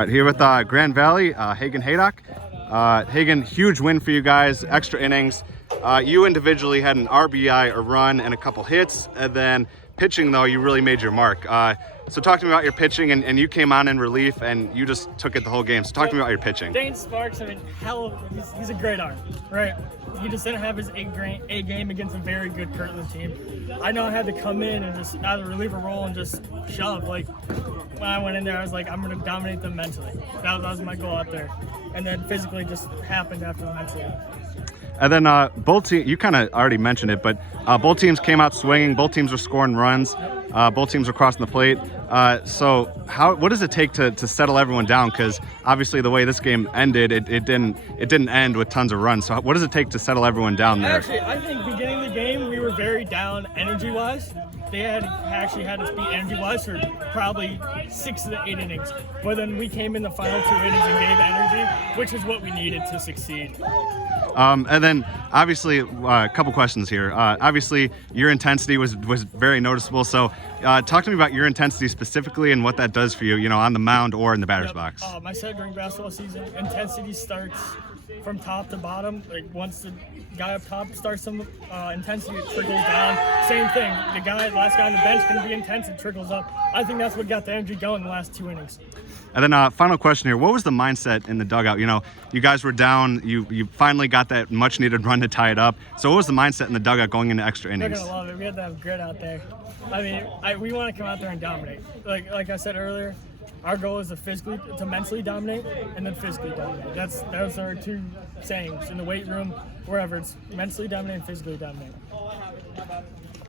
All right, here with Grand Valley, Hagan Hejduk. Hagan, huge win for you guys, extra innings. You individually had an RBI, a run, and a couple hits, and then pitching, though, you really made your mark. So talk to me about your pitching, and you came on in relief, and you just took it the whole game. So talk to me about your pitching. Dane Sparks, I mean, he's a great arm, right? He just didn't have his A game against a very good Kirtland team. I know I had to come in and just out of the reliever role and just shove. Like, when I went in there, I was like, I'm going to dominate them mentally. That was my goal out there. And then physically just happened after the mentally. And then both teams, you kind of already mentioned it, but both teams came out swinging. Both teams were scoring runs. Both teams were crossing the plate. So what does it take to settle everyone down? Because obviously the way this game ended, it didn't end with tons of runs. So what does it take to settle everyone down there? Actually, I think beginning of the game, we were very down energy-wise. They actually had us beat energy-wise for probably 6 of the 8 innings. But then we came in the final 2 innings and gave energy, which is what we needed to succeed. And then obviously a couple questions here. Obviously your intensity was very noticeable. So talk to me about your intensity specifically and what that does for you, on the mound or in the batter's box. I said during basketball season, intensity starts from top to bottom. Like once the guy up top starts some intensity, it trickles down. Same thing. The last guy on the bench can be intense, it trickles up. I think that's what got the energy going in the last 2 innings. And then final question here. What was the mindset in the dugout? You guys were down. You finally got that much needed run to tie it up. So what was the mindset in the dugout going into extra innings? They're going to love it. We had to have grit out there. I mean, we want to come out there and dominate. Like I said earlier, our goal is to mentally dominate and then physically dominate. Those are our 2 sayings in the weight room, wherever. It's mentally dominate and physically dominate.